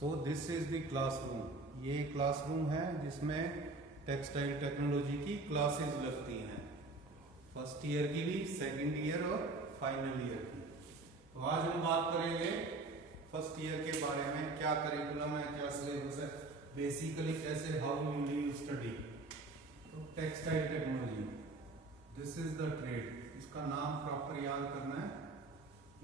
So this is the classroom. ये classroom है जिसमें टेक्सटाइल टेक्नोलॉजी की क्लासेस लगती हैं, फर्स्ट ईयर की भी, सेकंड ईयर और फाइनल ईयर की। तो आज हम बात करेंगे फर्स्ट ईयर के बारे में, क्या करिकुलम है, क्या सिलेबस है, बेसिकली कैसे हाउ यू स्टडी। तो textile technology, this is the trade, इसका नाम प्रॉपर याद करना है।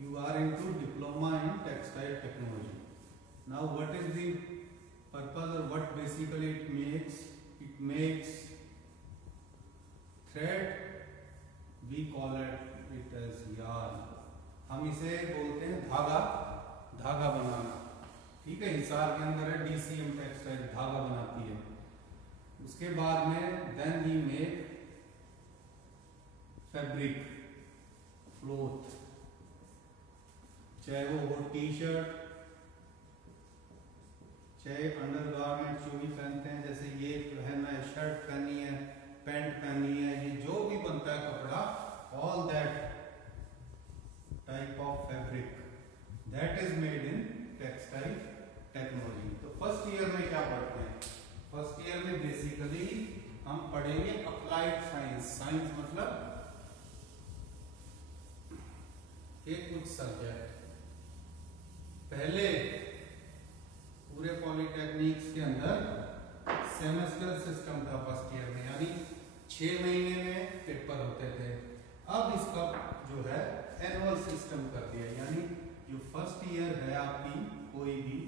You are into diploma in textile technology. Now what is the purpose और what basically it makes thread, we call it as yarn. हम इसे बोलते हैं धागा, धागा बनाना। ठीक है, हिसार के अंदर है डीसीएम टेक्सटाइल, धागा बनाती है। उसके बाद में then we make fabric, cloth, चाहे वो हो टी शर्ट, चाहे अंडरगारमेंट जो भी पहनते हैं, जैसे ये पहनना है, शर्ट पहनी है, पैंट पहनी है, ये जो भी बनता है कपड़ा, all that type of fabric that is made in textile technology. तो फर्स्ट ईयर में क्या पढ़ते हैं? फर्स्ट ईयर में बेसिकली हम पढ़ेंगे अप्लाइड साइंस। साइंस मतलब एक कुछ सब्जेक्ट। पहले पूरे पॉलिटेक्निक्स के अंदर सेमेस्टर सिस्टम था फर्स्ट ईयर में, यानी 6 महीने में पेपर होते थे। अब इसका जो है एनुअल सिस्टम कर दिया, यानी जो फर्स्ट ईयर है आपकी, कोई भी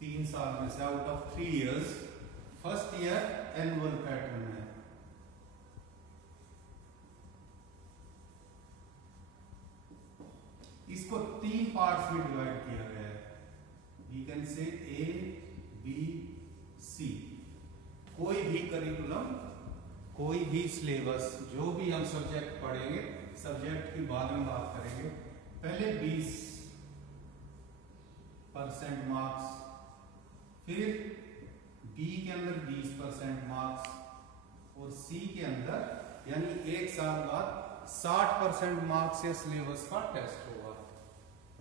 3 साल में से out of 3 years, first year annual pattern है। इसको 3 पार्ट्स में डिवाइड किया गया है। We can say A, B, C। कोई भी करिकुलम, कोई भी सिलेबस, जो भी हम सब्जेक्ट पढ़ेंगे, सब्जेक्ट की बाद में बात करेंगे। पहले 20% मार्क्स, फिर B के अंदर 20% मार्क्स, और C के अंदर यानी 1 साल बाद 60% मार्क्स से सिलेबस का टेस्ट होगा।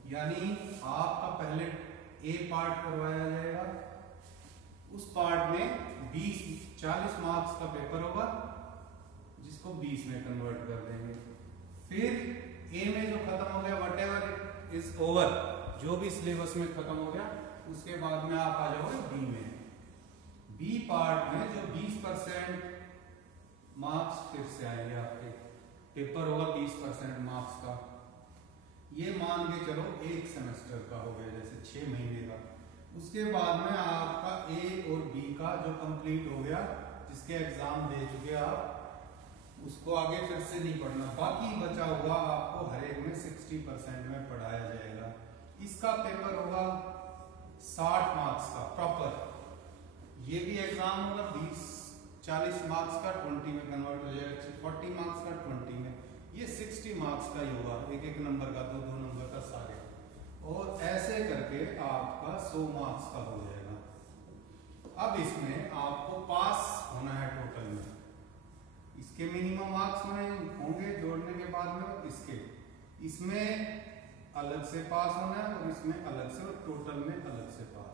यानी आपका पहले A पार्ट करवाया जाएगा, उस पार्ट में 40 मार्क्स का पेपर होगा, जिसको 20 में कन्वर्ट कर देंगे। फिर A में जो खत्म हो गया, what ever it is over, जो भी सिलेबस में खत्म हो गया, उसके बाद में आप आ जाओगे B में। B पार्ट में जो 20% मार्क्स फिर से आएंगे, आपके पेपर होगा 20% मार्क्स का। ये मान के चलो 1 सेमेस्टर का हो गया, जैसे 6 महीने का। उसके बाद में आपका A और B का जो कंप्लीट हो गया, जिसके एग्जाम दे चुके आप, उसको आगे फिर से नहीं पढ़ना, बाकी बचा हुआ आपको हर एक में 60% में पढ़ाया जाएगा। इसका पेपर होगा 60 मार्क्स का प्रॉपर। ये भी एग्जाम होगा 40 मार्क्स का 20 में कन्वर्ट हो जाएगा, 40 मार्क्स का 20 में, ये 60 मार्क्स का ही होगा, एक नंबर का, 2 नंबर का सारे। और ऐसे करके आपका 100 मार्क्स का हो जाएगा। अब इसमें आपको पास होना है टोटल में, इसके मिनिमम मार्क्स होंगे जोड़ने के बाद में, इसमें अलग से पास होना है और इसमें अलग से, और टोटल में अलग से पास।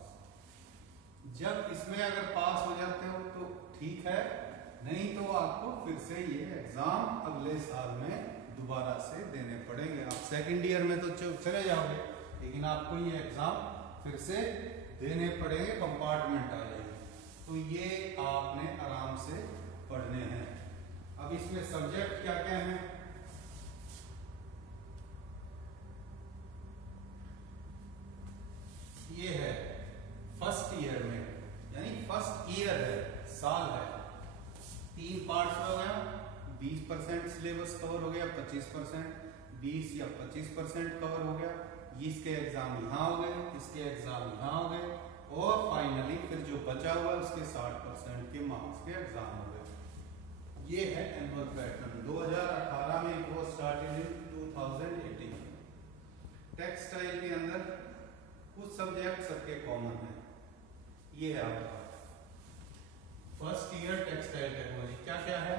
जब इसमें अगर पास हो जाते हो तो ठीक है, नहीं तो आपको फिर से ये एग्जाम अगले साल में दोबारा से देने पड़ेंगे। आप सेकंड ईयर में तो चले जाओगे, लेकिन आपको ये एग्जाम फिर से देने पड़ेंगे, कंपार्टमेंट आ जाएगी। तो ये आपने आराम से पढ़ने हैं। अब इसमें सब्जेक्ट क्या क्या हैं? ये है फर्स्ट ईयर में, यानी फर्स्ट ईयर है, साल है, 3 पार्ट्स हो गया, 20% सिलेबस कवर हो गया, 25%, 20 या 25% कवर हो गया। इसके एग्जाम यहाँ हो गए, इसके एग्जाम यहाँ हो गए, और फाइनली फिर जो बचा हुआ उसके 60% के मार्क्स के एग्जाम हो गए। ये है एनुअल पैटर्न। 2018 में वो स्टार्टेड इन 2018। टेक्सटाइल के अंदर कुछ सब्जेक्ट सबके कॉमन है। ये है आपका फर्स्ट ईयर टेक्सटाइल टेक्नोलॉजी। क्या क्या है?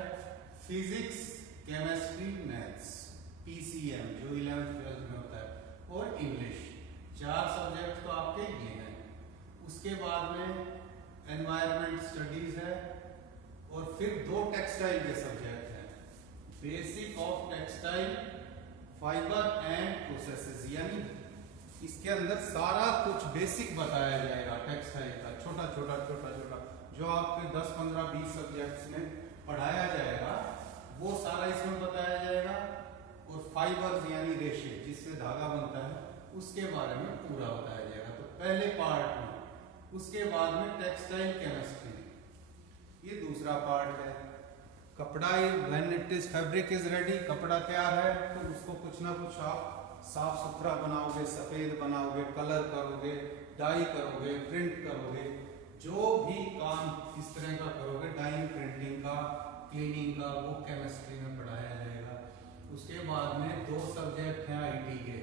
फिजिक्स, केमिस्ट्री, मैथ्स, PCM जो 11th 12th में होता है, और इंग्लिश। 4 सब्जेक्ट उसके बाद में एनवायरमेंट स्टडीज है, और फिर 2 टेक्सटाइल के सब्जेक्ट हैं, basic of textile fibre and processes, यानी इसके अंदर सारा कुछ बेसिक बताया जाएगा टेक्सटाइल का, छोटा छोटा जो आपके 10, 15, 20 सब्जेक्ट्स में पढ़ाया जाएगा वो सारा इसमें बताया जाएगा। और फाइबर्स यानी रेशे जिससे धागा बनता है उसके बारे में पूरा बताया जाएगा, तो पहले पार्ट में। उसके बाद में टेक्सटाइल केमिस्ट्री, ये दूसरा पार्ट है। कपड़ा when it is fabric is ready, कपड़ा तैयार है तो उसको कुछ ना कुछ आप साफ सुथरा बनाओगे, सफेद बनाओगे, कलर करोगे, डाई करोगे, प्रिंट करोगे, जो भी काम इस तरह का करोगे, डाइंग, प्रिंटिंग का, क्लीनिंग का, वो केमिस्ट्री में पढ़ाया जाएगा। उसके बाद में 2 सब्जेक्ट हैं आईटी के,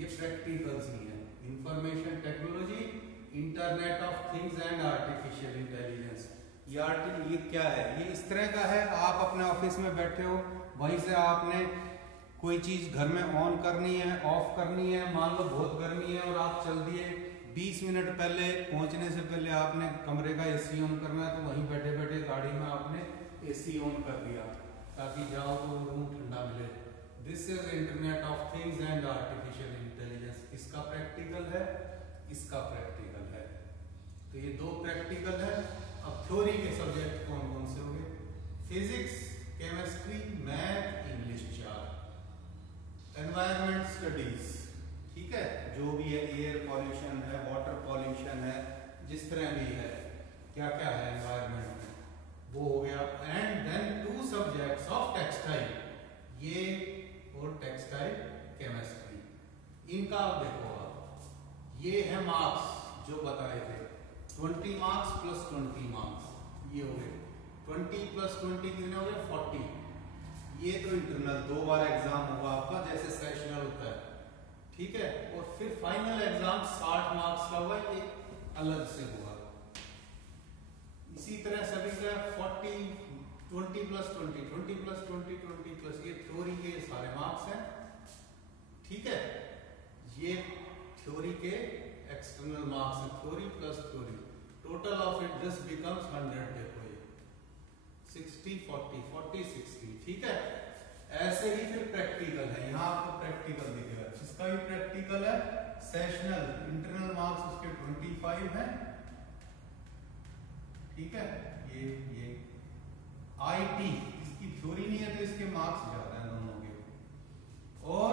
ये प्रैक्टिकल्स ही हैं, information technology, internet of things and artificial intelligence. ये क्या है? ये इस तरह का है, आप अपने ऑफिस में बैठे हो, वहीं से आपने कोई चीज घर में ऑन करनी है, ऑफ करनी है, मान लो बहुत गर्मी है और आप चल दिए, 20 मिनट पहले पहुंचने से पहले आपने कमरे का एसी ऑन करना है, तो वहीं बैठे बैठे गाड़ी में आपने एसी ऑन कर दिया ताकि जाओ तो रूम ठंडा मिले। This is internet of things and artificial intelligence. इसका प्रैक्टिकल है, इसका प्रैक्टिकल है, तो ये 2 प्रैक्टिकल है। अब थ्योरी के सब्जेक्ट कौन कौन से होंगे? Physics, chemistry, math, English 4। Environment studies, ठीक है, जो भी है, एयर पॉल्यूशन है, वाटर पॉल्यूशन है, जिस तरह भी है, क्या क्या है एनवायरमेंट में, वो हो गया। And then 2 subjects of textile, ये और टेक्सटाइल केमिस्ट्री। इनका आप देखो, ये है मार्क्स जो बताए थे, 20 मार्क्स प्लस 20 मार्क्स, ये हो गए 20 प्लस 20 कितने हो गए? 40। ये तो इंटरनल 2 बार एग्जाम होगा आपका, जैसे सेशनल होता है, ठीक है। और फिर फाइनल एग्जाम 60 मार्क्स का होगा, ये अलग से होगा। इसी तरह सभी का 40, 20 प्लस 20, 20 प्लस 20, 20 प्लस, ये थ्योरी के सारे मार्क्स हैं, ठीक है। ये थ्योरी के एक्सटर्नल मार्क्स हैं, theory plus theory, total of it this becomes 100। देखो ये 60, 40, 40, 60, ठीक है। ऐसे ही फिर प्रैक्टिकल है, यहाँ आपको प्रैक्टिकल दिखेगा, जिसका भी प्रैक्टिकल है सेशनल, इंटरनल मार्क्स उसके 25 है, ठीक है। ये आईटी, इसकी थ्योरी नहीं है तो इसके मार्क्स ज्यादा हैं दोनों के। और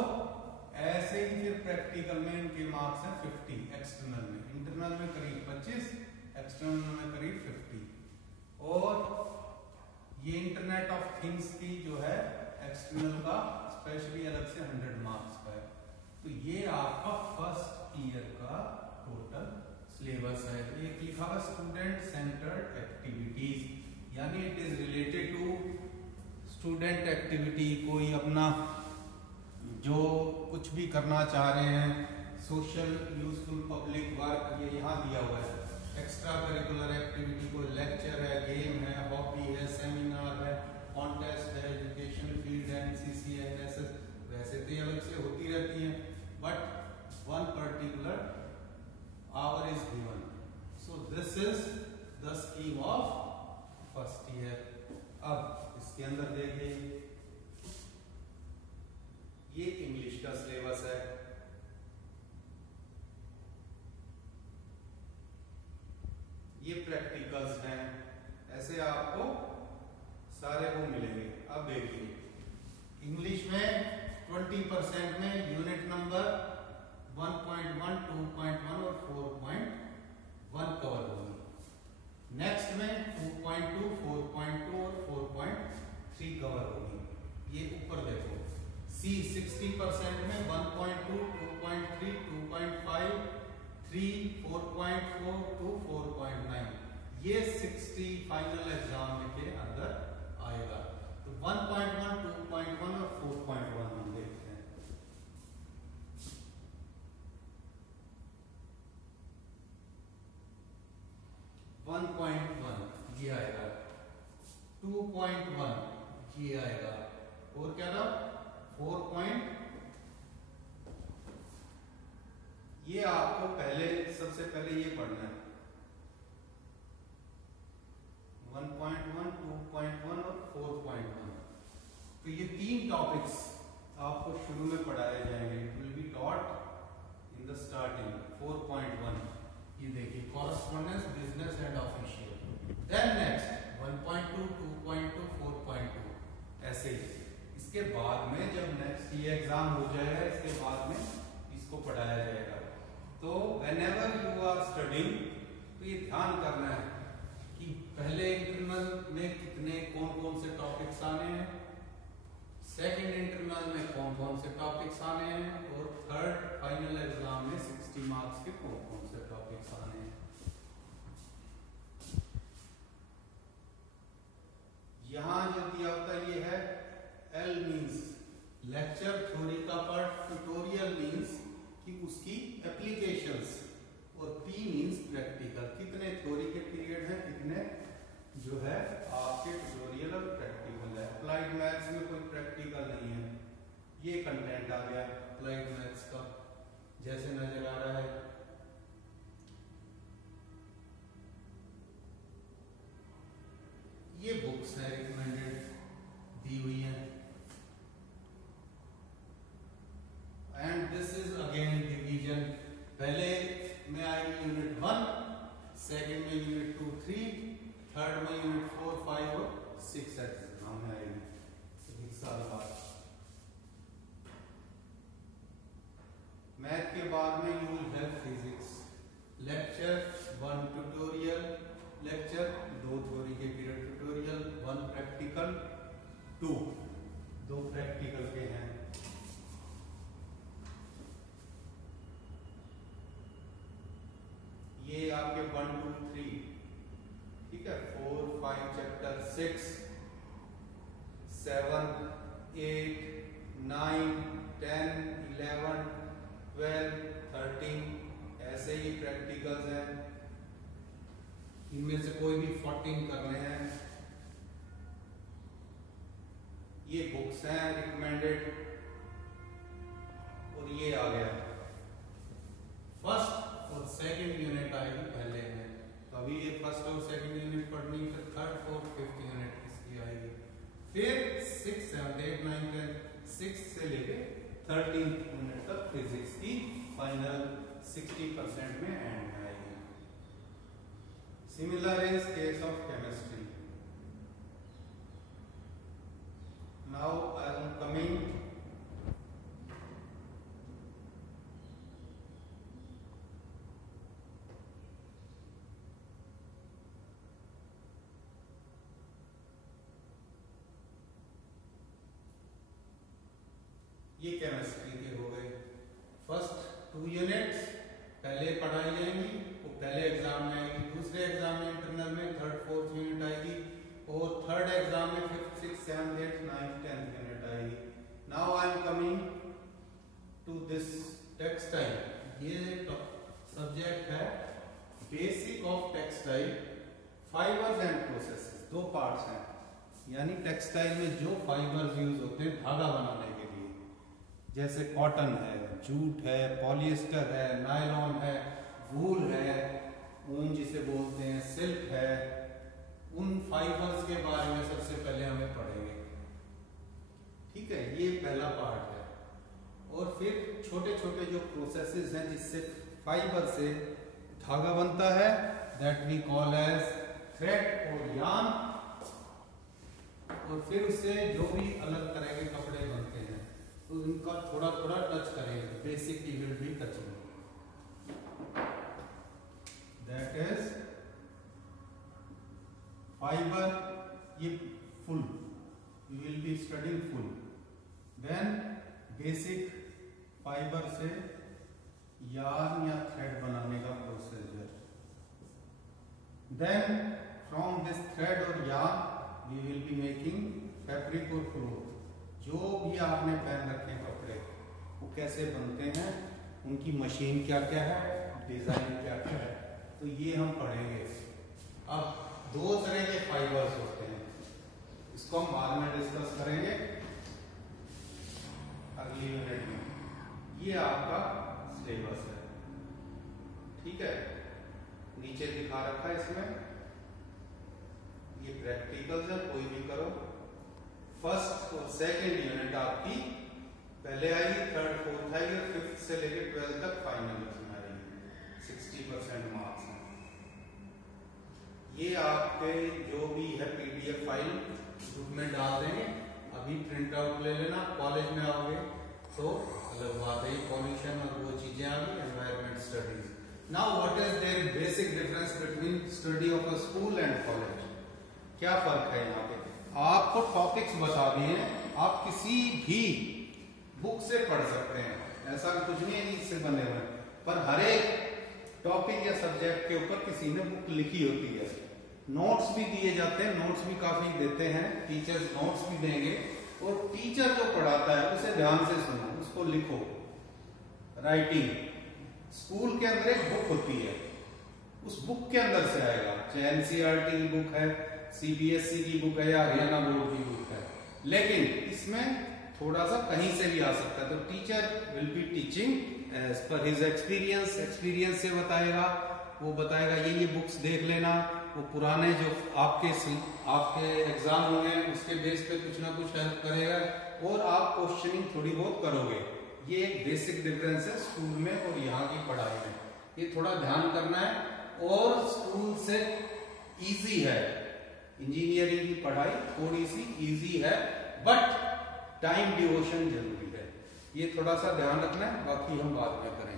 ऐसे ही फिर प्रैक्टिकल में इनके मार्क्स हैं 50, एक्सटर्नल में, इंटरनल में करीब 25, एक्सटर्नल में करीब 50। और ये इंटरनेट ऑफ थिंग्स की जो है एक्सटर्नल का स्पेशली अलग से 100 मार्क्स का है। तो ये आपका फर्स्ट ईयर का टोटल सिलेबस है। एक लिखा हुआ स्टूडेंट सेंटर्ड एक्टिविटीज, यानी it is related to student activity, कोई अपना जो कुछ भी करना चाह रहे हैं, सोशल यूजफुल पब्लिक वर्क, ये यहाँ दिया हुआ है। एक्स्ट्रा करिकुलर एक्टिविटी, कोई लेक्चर है, गेम है, हॉबी है, सेमिनार है, कॉन्टेस्ट है, एजुकेशन फील्ड है, एनसीसी है, एनएसएस, वैसे तो अलग से होती रहती है, but one particular hour is given. So this is the scheme of first year. अब इसके अंदर देखिए, ये इंग्लिश का सिलेबस है, ये प्रैक्टिकल्स हैं, ऐसे आपको सारे वो मिलेंगे। अब देखिए इंग्लिश में 20% में यूनिट नंबर 1.1, 2.1 और 4.1 कवर होगी। नेक्स्ट में 2.2, 4.2 और 4.3 कवर होगी। ये ऊपर देखो, सी 60% में 1.2, 2.3, 2.5, 3, 4.4 to 4.9, ये 60 फाइनल एग्जाम के अंदर आएगा। तो 1.1, 2.1 और 4.1 हम देखते हैं। 1.1 ये आएगा, 2.1 ये आएगा, और क्या था 4. ये आपको पहले सबसे पहले ये पढ़ना है, 1.1, 2.1 और 4.1। तो ये 3 टॉपिक्स आपको शुरू में पढ़ाए जाएंगे। It will be taught in the starting. 4.1 ये देखिए, correspondence, business and official. Then next 1.2, 2.2, 4.2, ऐसे ही। इसके बाद में जब नेक्स्ट ये एग्जाम हो जाएगा, इसके बाद में इसको पढ़ाया जाएगा। तो व्हेनेवर यू आर स्टडीइंग, तो ये ध्यान करना है कि पहले इंटरनल में कितने कौन कौन से टॉपिक्स आने हैं, सेकंड इंटरनल में कौन कौन से टॉपिक्स आने हैं, और थर्ड फाइनल एग्जाम में 60 मार्क्स के कौन कौन से टॉपिक्स आने हैं। यहां जो दिया होता है ये है L मींस लेक्चर, थ्योरी का पार्ट, ट्यूटोरियल मींस कि उसकी एप्लीकेशंस, और P मींस प्रैक्टिकल, कितने थ्योरी के पीरियड हैं, कितने जो है आपके ट्यूटोरियल और प्रैक्टिकल है। अप्लाइड मैथ्स में कोई प्रैक्टिकल नहीं है। ये कंटेंट आ गया अप्लाइड मैथ्स का, जैसे नजर आ रहा है। ये बुक्स है रिकमेंडेड दी हुई है, and this is again division. पहले में आएगी यूनिट 1, सेकंड में यूनिट 2, 3, थर्ड में यूनिट 4, 5 और 6 एग्जाम में आएगी एक साल बाद। मैथ के बाद में you will have physics, lecture 1 tutorial, lecture 2 theory के पीरियड, ट्यूटोरियल 1 प्रैक्टिकल, 2 प्रैक्टिकल के हैं। ये आपके 1, 2, 3, ठीक है, 4, 5 चैप्टर, 6, 7, 8, 9, 10, 11, 12, 13 ऐसे ही प्रैक्टिकल्स हैं। इनमें से कोई भी 14 करने हैं। ये बुक्स हैं रिकमेंडेड, और ये आ गया फर्स्ट और सेकंड यूनिट आएगी पहले में। तो अभी ये फर्स्ट और सेकंड यूनिट पढ़नी, फिर थर्ड, फोर्थ, फिफ्थ यूनिट इसकी आएगी। फिर 6, 7, 8, 9, 10, 6 से लेके 13 यूनिट तक फिजिक्स की फाइनल 60% में एंड आएगी। Similar is case of chemistry. Now I am coming ये केमिस्ट्री के हो गए। फर्स्ट 2 यूनिट्स पहले पढ़ाई जाएंगी, वो पहले एग्जाम में आएगी, दूसरे एग्जाम में इंटरनल में थर्ड, फोर्थ यूनिट आएगी, और थर्ड एग्जाम में 5th, 6th, 7th, 8th, 9th, 10th unit आएगी। Now I am coming to this textile. ये सब्जेक्ट है basic of textile, fibres and processes. 2 parts हैं, यानी टेक्सटाइल में जो फाइबर्स यूज होते हैं धागा बनाने के लिए, जैसे कॉटन है, जूट है, पॉलिएस्टर है, नायलॉन है, वूल है, ऊन जिसे बोलते हैं, सिल्क है, उन फाइबर्स के बारे में सबसे पहले हमें पढ़ेंगे। ठीक है, ये पहला पार्ट है। और फिर छोटे छोटे जो प्रोसेसेस हैं जिससे फाइबर से धागा बनता है, that we call as thread और यार्न, और फिर उससे जो भी अलग तरह के कपड़े बनते हैं तो इनका थोड़ा थोड़ा टच करेंगे। Basic we will be touching, that is fibre. ये full we will be studying full. Then basic fibre से यार्न या थ्रेड बनाने का procedure. Then from this thread और yarn we will be making fabric और cloth. जो भी आपने पहन रखे कपड़े वो कैसे बनते हैं, उनकी मशीन क्या क्या है, डिजाइन क्या क्या है, तो ये हम पढ़ेंगे। अब 2 तरह के फाइबर्स होते हैं, इसको हम बाद में डिस्कस करेंगे अगली यूनिट में। ये आपका सिलेबस है, ठीक है, नीचे दिखा रखा है इसमें। ये प्रैक्टिकल है, कोई भी करो। फर्स्ट और सेकेंड यूनिट आपकी पहले आएगी, थर्ड फोर्थ आएगी, और फिफ्थ से लेकर 12 तक फाइनल में आएगी। 60% मार्क्स हैं। ये आपके जो भी है पीडीएफ फाइल ग्रुप में डाल देंगे, अभी प्रिंट आउट ले लेना। कॉलेज में आओगे तो अलग बात है, पॉल्यूशन और वो चीजें आ गई, environment studies. Now what is there basic difference between study of a school and college? क्या फर्क है यहाँ पे? आपको टॉपिक्स बता दिए हैं, आप किसी भी बुक से पढ़ सकते हैं, ऐसा कुछ नहीं है इससे बने हुए, पर हर एक टॉपिक या सब्जेक्ट के ऊपर किसी ने बुक लिखी होती है। नोट्स भी दिए जाते हैं, नोट्स भी काफी देते हैं, टीचर्स नोट्स भी देंगे, और टीचर जो पढ़ाता है उसे ध्यान से सुनो, उसको लिखो। राइटिंग स्कूल के अंदर एक बुक होती है, उस बुक के अंदर से आएगा, चाहे एनसीईआरटी की बुक है, सीबीएसई की बुक है या हरियाणा बोर्ड की बुक है, लेकिन इसमें थोड़ा सा कहीं से भी आ सकता है। तो teacher will be teaching as per his experience, experience से बताएगा, वो बताएगा ये बुक्स देख लेना, वो पुराने जो आपके एग्जाम होंगे उसके बेस पे कुछ ना कुछ हेल्प करेगा, और आप क्वेश्चनिंग थोड़ी बहुत करोगे। ये एक बेसिक डिफरेंस है स्कूल में और यहाँ की पढ़ाई में, ये थोड़ा ध्यान करना है। और स्कूल से इजी है, इंजीनियरिंग की पढ़ाई थोड़ी सी इजी है, बट टाइम डिवोशन जरूरी है, ये थोड़ा सा ध्यान रखना है, बाकी हम बाद में करेंगे।